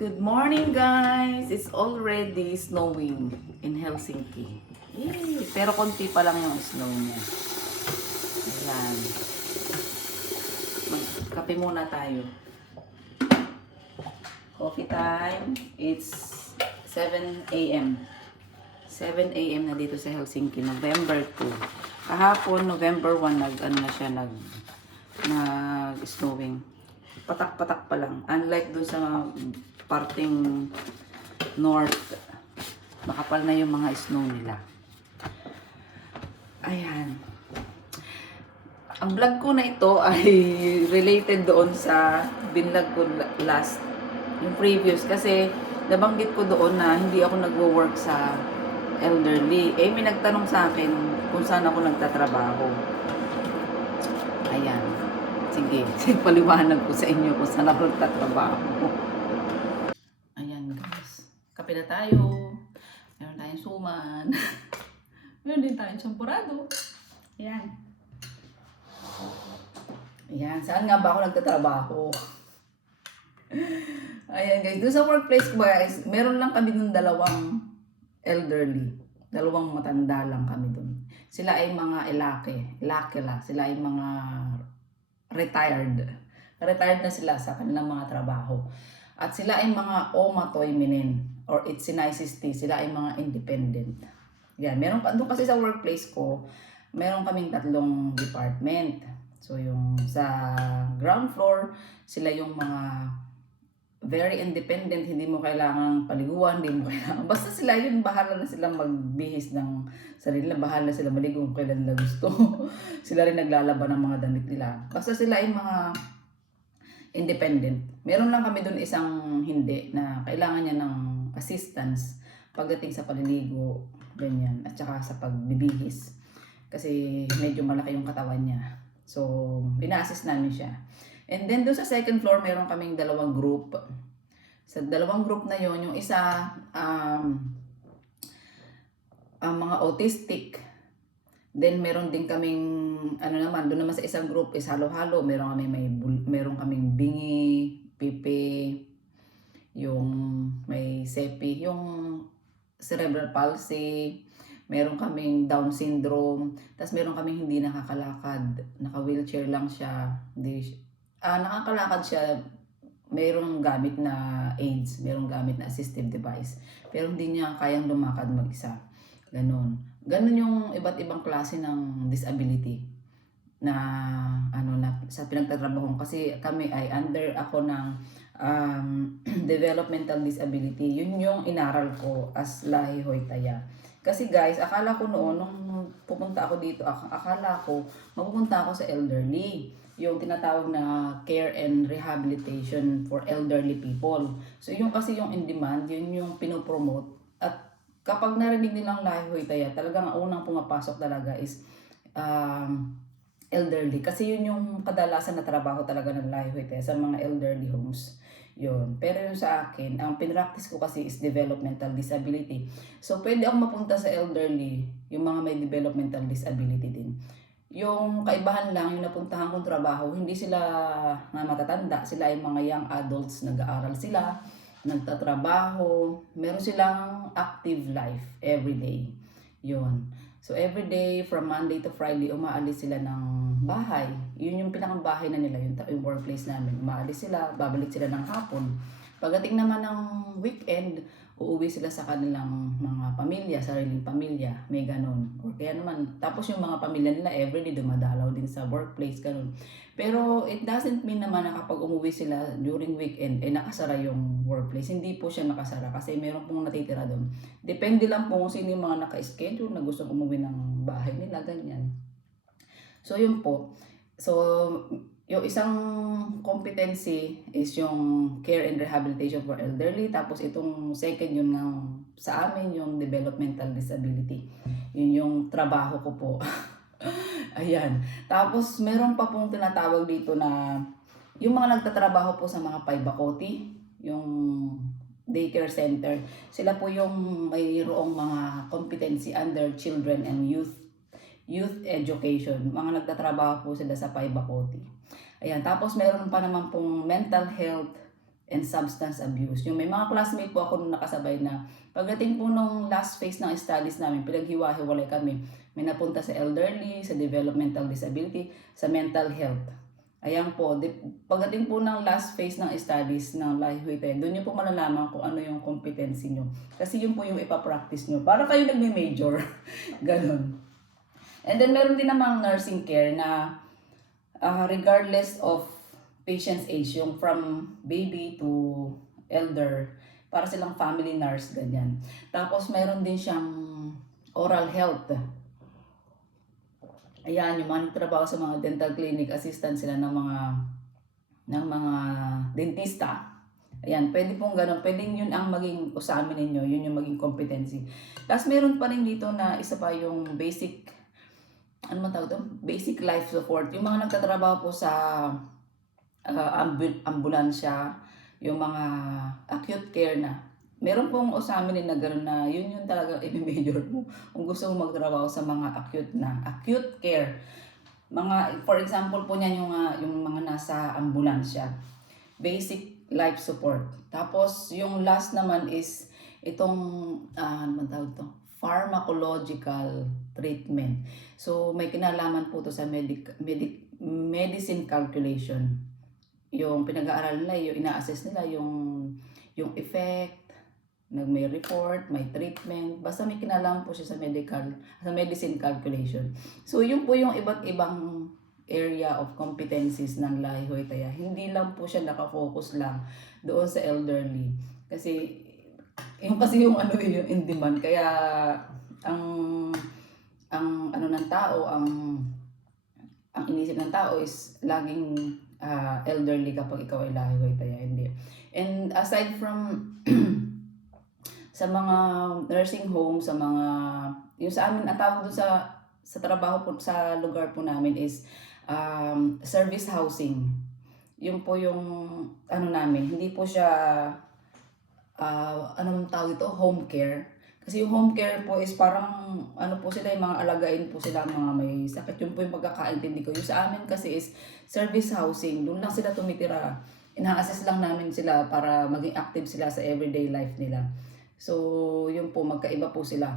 Good morning, guys! It's already snowing in Helsinki. Yay! Pero konti pa lang yung snow niya. Ayan. Magkape muna tayo. Coffee time. It's 7 a.m. 7 a.m. na dito sa Helsinki, November 2. Kahapon, November 1, nag-snowing. Patak-patak pa lang. Unlike dun sa parting north, makapal na yung mga snow nila. Ayan. Ang vlog ko na ito ay related doon sa binlog ko last, yung previous. Kasi nabanggit ko doon na hindi ako nagwo-work sa elderly. May nagtanong sa akin kung saan ako nagtatrabaho. Ayan. Sige, paliwanag ko sa inyo kung saan ako nagtatrabaho. Ayan guys, kape na tayo. Meron tayong suman. Meron din tayong champurado. Ayan. Ayan, saan nga ba ako nagtatrabaho? Ayan guys, doon sa workplace ko guys, meron lang kami dun dalawang elderly. Dalawang matanda lang kami dun. Sila ay mga ilakila. Sila ay mga retired. Retired na sila sa kanilang mga trabaho. At sila ay mga omatoyminen or itsinaysisti. Sila ay mga independent. Yan, meron doon kasi sa workplace ko, meron kaming tatlong department. So yung sa ground floor, sila yung mga very independent, hindi mo kailangang paliguan, hindi mo kailangan. Basta sila yun, bahala na silang magbihis ng sarili nila, bahala sila maligo kung kailan nila gusto. Sila rin naglalaban ng mga damit nila. Basta sila ay mga independent. Meron lang kami doon isang hindi na kailangan niya ng assistance pagdating sa paliligo, ganyan, at saka sa pagbibihis. Kasi medyo malaki yung katawan niya. So, ina-assist namin siya. And then doon sa second floor, meron kaming dalawang group. Sa dalawang group na yon, yung isa, ang mga autistic. Then meron din kaming, doon naman sa isang group is halo-halo. Meron kaming bingi, pipi, yung may sepi, yung cerebral palsy, meron kaming Down syndrome, tapos meron kaming hindi nakakalakad, naka-wheelchair lang siya, nakakalakad siya, mayroong gamit na aids, mayroong gamit na assistive device, pero hindi niya kayang lumakad mag-isa. Ganon yung iba't ibang klase ng disability na sa pinagtatrabaho, kasi kami ay ako ng developmental disability. Yun yung inaral ko as Lahi Hoy Taya. Kasi guys, akala ko noon nung pupunta ako dito, akala ko mapupunta ako sa elderly, yung tinatawag na care and rehabilitation for elderly people. So yung kasi yung in demand, yun yung pinopromote. At kapag narinig nilang Lahi Hoy Taya, talagang ang unang pumapasok talaga is elderly. Kasi yun yung kadalasan na trabaho talaga ng Lahi Hoy Taya sa mga elderly homes. Yun. Pero yung sa akin, ang pinractice ko kasi is developmental disability. So, pwede akong mapunta sa elderly, yung mga may developmental disability din. Yung kaibahan lang, yung napuntahan kong trabaho, hindi sila nga matatanda. Sila ay mga young adults, nag-aaral sila, nagtatrabaho, meron silang active life everyday. Yun. So, everyday, from Monday to Friday, umaalis sila ng bahay. Yun yung pinakang bahay na nila, yung workplace namin. Umaalis sila, babalik sila ng hapon. Pagdating naman ng weekend, uuwi sila sa kanilang mga pamilya, sariling pamilya, may ganun. O kaya naman, tapos yung mga pamilya nila, everyday dumadalaw din sa workplace, ganun. Pero it doesn't mean naman na kapag umuwi sila during weekend, nakasara yung workplace. Hindi po siya nakasara kasi meron pong natitira doon. Depende lang po kung sino yung mga naka-schedule na gusto umuwi ng bahay nila, ganyan. So yun po. So yung isang competency is yung care and rehabilitation for elderly. Tapos itong second yun nga sa amin, yung developmental disability. Yun yung trabaho ko po. Ayan. Tapos meron pa pong tinatawag dito na yung mga nagtatrabaho po sa mga paibakoti, yung daycare center. Sila po yung mayroong mga competency under children and youth education. Mga nagtatrabaho po sila sa paibakoti. Ayan. Tapos meron pa naman pong mental health and substance abuse. Yung may mga classmate po ako nung nakasabay na pagdating po nung last phase ng studies namin, pinaghiwa-hiwalay kami. May napunta sa elderly, sa developmental disability, sa mental health. Ayan po, pagdating po ng last phase ng studies ng Lively Tayo, doon nyo po malalaman kung ano yung competency nyo. Kasi yun po yung ipapractice nyo. Para kayo nagme-major. Ganon. And then meron din namang nursing care na regardless of patient's age, yung from baby to elder, para silang family nurse, ganyan. Tapos meron din siyang oral health. Ayan, yung mga nagtrabaho sa mga dental clinic, assistant sila ng mga dentista. Ayan, pwede pong ganun. Pwedeng yun ang maging usamin ninyo, yun yung maging competency. Tapos meron pa rin dito na isa pa yung basic, ano man tawag ito? Basic life support. Yung mga nagtatrabaho po sa ambulansya, yung mga acute care na. Meron pong usamin na gano'n na yun yung talaga i-major mo kung gusto mong magtrabaho sa mga acute care. Mga, for example po niyan yung mga nasa ambulansya. Basic life support. Tapos yung last naman is itong, ano tawag ito? Pharmacological treatment. So may kinalaman po to sa medicine calculation. Yung pinag-aaral nila, yung ina-assess nila yung effect, may report, may treatment, basta may kinalaman po siya sa medicine calculation. So yun po yung iba't ibang area of competencies ng Laihoy Taya. Hindi lang po siya nakafocus lang doon sa elderly. Kasi yung in demand, kaya ang ano ng tao, ang inisip ng tao is laging elderly kapag ikaw ay Laihoy Taya. Hindi. And aside from sa mga nursing home, sa mga yung sa amin ang tawag doon sa trabaho po sa lugar po namin is service housing. Yung po yung ano namin, hindi po siya anong tawag ito, home care. Kasi yung home care po is parang ano po sila, yung mga alagain po sila, mga may sakit. Yun po yung pagkakaintindi ko. Yung sa amin kasi is service housing. Doon lang sila tumitira. Ina-assess lang namin sila para maging active sila sa everyday life nila. So, yun po, magkaiba po sila.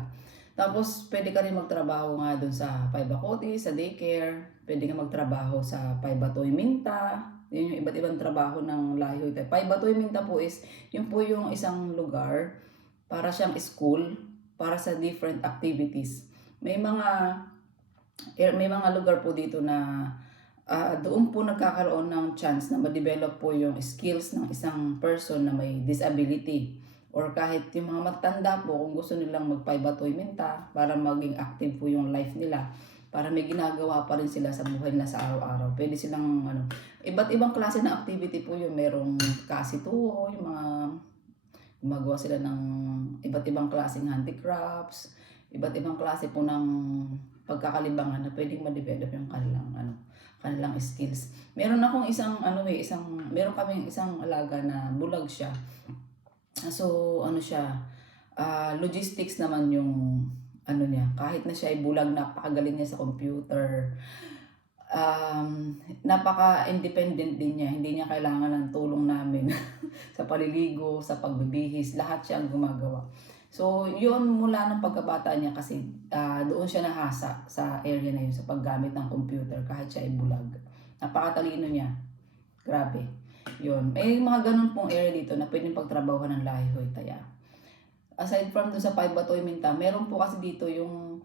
Tapos, pwede ka rin magtrabaho nga doon sa Paibacote, sa daycare. Pwede ka magtrabaho sa Paibatoy Minta. Yun yung iba't ibang trabaho ng Laihoy Taya. Paibatoy Minta po is, yun po yung isang lugar para siyang school para sa different activities. May mga lugar po dito na doon po nagkakaroon ng chance na ma-develop po yung skills ng isang person na may disability. Or kahit yung mga matanda po, kung gusto nilang magpaibatoy minta para maging active po yung life nila, para may ginagawa pa rin sila sa buhay nila sa araw-araw. Pwede silang iba't ibang klase ng activity po yung merong kasituo, yung mga gumagawa sila ng iba't ibang klaseng handicrafts, iba't ibang klase po ng pagkakalibangan na pwedeng ma-develop yung kanilang skills. Meron akong meron kaming isang alaga na bulag siya. So, logistics naman yung niya. Kahit na siya ay bulag, napakagaling niya sa computer. Napaka-independent din niya. Hindi niya kailangan ng tulong namin sa paliligo, sa pagbibihis. Lahat siya ang gumagawa. So, yun mula ng pagkabata niya kasi doon siya nahasa sa area na yun sa paggamit ng computer kahit siya ay bulag. Napakatalino niya. Grabe. Yun. May mga ganun pong area dito na pwedeng pagtrabaho ng Laihoy Taya. Aside from doon sa Paibatoy Minta, meron po kasi dito yung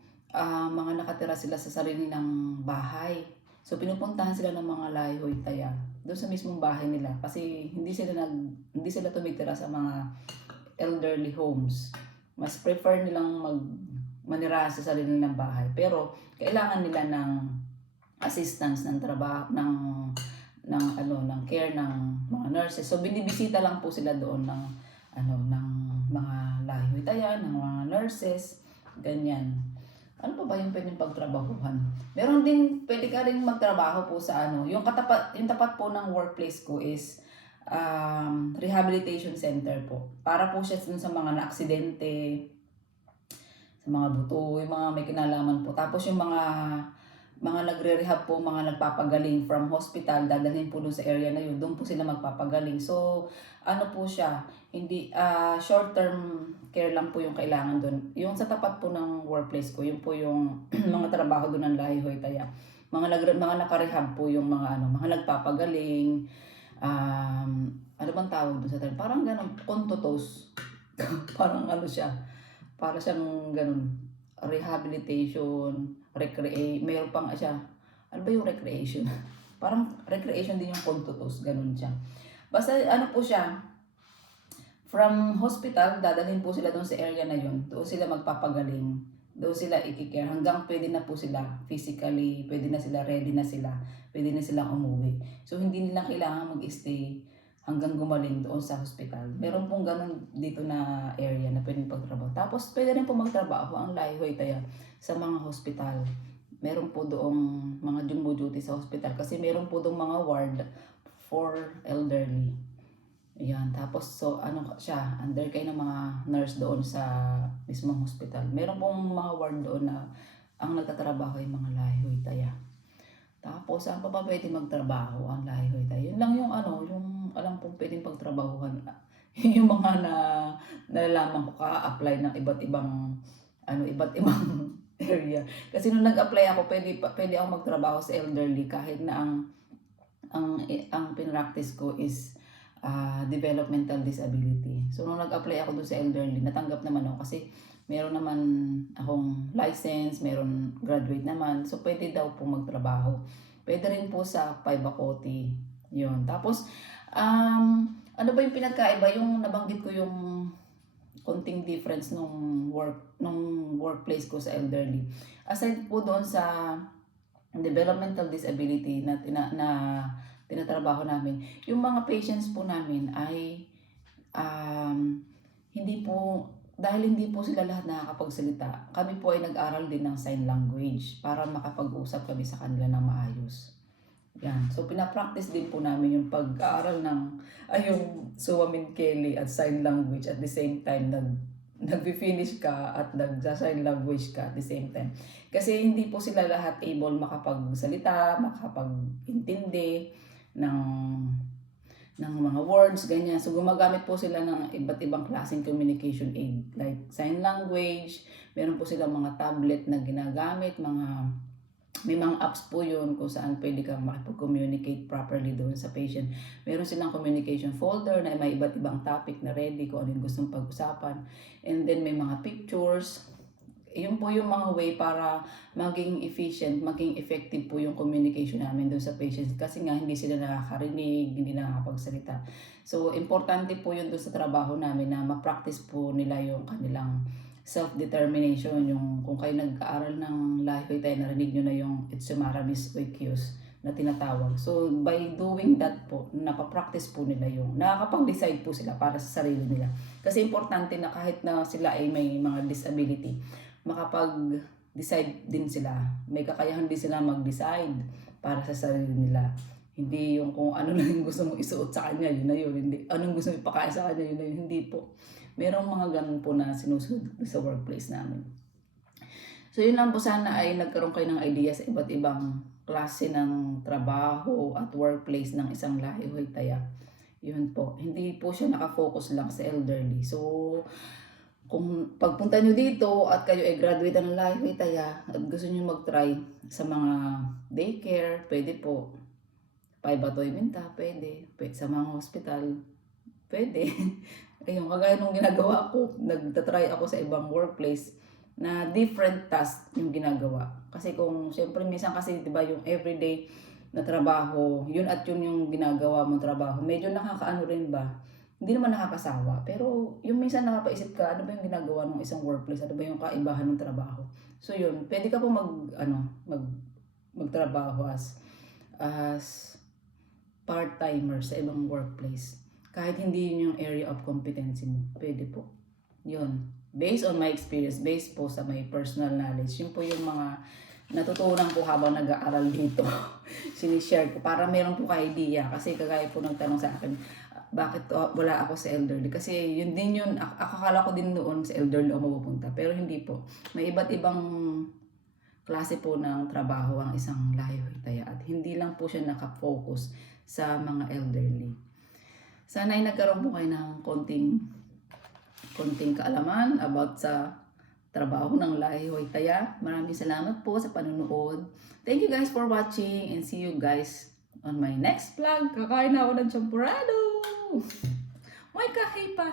mga nakatira sila sa sarili ng bahay. So pinupuntahan sila ng mga Laihoy Taya doon sa mismong bahay nila kasi hindi sila tumitira sa mga elderly homes. Mas prefer nilang manirahan sa sarili ng bahay. Pero kailangan nila ng assistance ng trabaho ng care ng mga nurses. So binibisita lang po sila doon ng mga Laihoy Taya, ng mga nurses, ganyan. Ano pa ba yung pwedeng pagtrabahuhan? Meron din, pwede ka rin magtrabaho po sa yung tapat po ng workplace ko is rehabilitation center po. Para po siya sa mga na-aksidente, sa mga buto, yung mga may kinalaman po. Tapos yung mga mga nagre-rehab po, mga nagpapagaling from hospital, dadalhin po dun sa area na yun, doon po sila magpapagaling. So, ano po siya, hindi, short term care lang po yung kailangan doon. Yung sa tapat po ng workplace ko, yun po yung mga trabaho doon ng Lahi Hoy Taya. Mga nakarehab po yung mga ano, mga nagpapagaling, ano bang tawag doon sa term? Parang ganun, contotos. Parang ano siya, para siyang ganun, rehabilitation, mayroon pang siya, ano ba yung recreation? Parang recreation din yung contotos, ganun siya. Basta ano po siya, from hospital, dadalhin po sila doon sa area na yun. Doon sila magpapagaling. Doon sila i-care. Hanggang pwede na po sila physically, pwede na sila, ready na sila. Pwede na silang umuwi. So, hindi nila kailangan mag-stay hanggang gumaling doon sa hospital. Meron pong ganun dito na area na pwedeng pagtrabaho. Tapos, pwede rin po magtrabaho ang Lahi Hoy Taya sa mga hospital. Meron po doong mga jumbo duty sa hospital kasi meron po doong mga ward for elderly. Ayan, tapos so ano siya, under kayo ng mga nurse doon sa mismong hospital. Meron pong mga ward doon na ang nagtatrabaho ay mga Lahi Hoy Taya. Tapos saan pa ba pwede magtrabaho ang Lahi Hoy Taya? Yun lang yung ano, yung alam pong pwedeng pagtrabahuhan. Yung mga nalalaman ko ka-apply ng iba't ibang iba't ibang area. Kasi nung nag-apply ako, pwede ako magtrabaho sa elderly kahit na ang pinractice ko is developmental disability. So, nung nag-apply ako doon sa elderly, natanggap naman ako kasi meron naman akong license, meron graduate naman. So, pwede daw po magtrabaho. Pwede rin po sa Paibacote. Yun. Tapos, ano ba yung pinagkaiba? Yung nabanggit ko yung konting difference nung workplace ko sa elderly. Aside po doon sa developmental disability na tinatrabaho namin, yung mga patients po namin ay hindi po, dahil hindi po sila lahat nakakapagsalita, kami po ay nag-aral din ng sign language para makapag-usap kami sa kanila ng maayos. Yan. So, pinapractice din po namin yung pag-aaral yung Suwamin Kelly at sign language at the same time nag-finish ka at nagsa-sign language ka at the same time. Kasi hindi po sila lahat able makapagsalita, makapag-intindi ng mga words, ganyan. So, gumagamit po sila ng iba't ibang klaseng communication aid. Like sign language, meron po sila mga tablet na ginagamit, may mga apps po yun kung saan pwede kang makipag-communicate properly doon sa patient. Meron silang communication folder na may iba't ibang topic na ready kung ano yung gustong pag-usapan. And then may mga pictures. Yun po yung mga way para maging efficient, maging effective po yung communication namin doon sa patients. Kasi nga hindi sila nakakarinig, hindi nakakapagsalita. So, importante po yun doon sa trabaho namin na ma-practice po nila yung kanilang self-determination, yung kung kayo nag-aaral ng Lahi Hoy Taya, narinig nyo na yung Itsumaramis Oikyus na tinatawag. So, by doing that po, napapractice po nila yung, nakakapag-decide po sila para sa sarili nila. Kasi importante na kahit na sila ay may mga disability, makapag-decide din sila. May kakayahan din sila mag-decide para sa sarili nila. Hindi yung kung ano lang yung gusto mong isuot sa kanya, yun na yun. Hindi, anong gusto mong ipakain sa kanya, yun na yun. Hindi po. Merong mga ganun po na sinusunod sa workplace namin. So yun lang po, sana ay nagkaroon kayo ng idea sa iba't ibang klase ng trabaho at workplace ng isang Lahi Hoy Taya. Yun po. Hindi po siya nakafocus lang sa elderly. So, kung pagpunta nyo dito at kayo ay graduate ng Lahi Hoy Taya at gusto nyo mag-try sa mga daycare, pwede po. Paibatoy Minta, pwede. Sa mga hospital, pwede. Ayun, kagaya nung ginagawa ko, nagtatry ako sa ibang workplace na different task yung ginagawa. Kasi kung, syempre, minsan kasi, di ba, yung everyday na trabaho, yun at yun yung ginagawa mong trabaho, medyo nakakaano rin ba? Hindi naman nakakasawa. Pero, yung minsan nakapaisip ka, ano ba yung ginagawa ng isang workplace? Ano ba yung kaibahan ng trabaho? So, yun, pwede ka po magtrabaho as part-timer sa ibang workplace. Kahit hindi yun yung area of competency mo, pwede po. Yun. Based on my experience, based po sa my personal knowledge, yun po yung mga natutunan ko habang nag-aaral dito. Sinishare ko para meron po kayo idea. Kasi kagaya po nagtanong sa akin, bakit wala ako sa elderly? Kasi yun din yun, akala ko din noon sa elderly ako mapupunta. Pero hindi po. May iba't ibang klase po ng trabaho ang isang lahi hoy at hindi lang po siya nakafocus sa mga elderly. Sana ay nagkaroon po kayo ng konting kaalaman about sa trabaho ng lahi hoy. Maraming salamat po sa panunood. Thank you guys for watching and see you guys on my next vlog. Kakain na ako ng champurado. May kahay pa.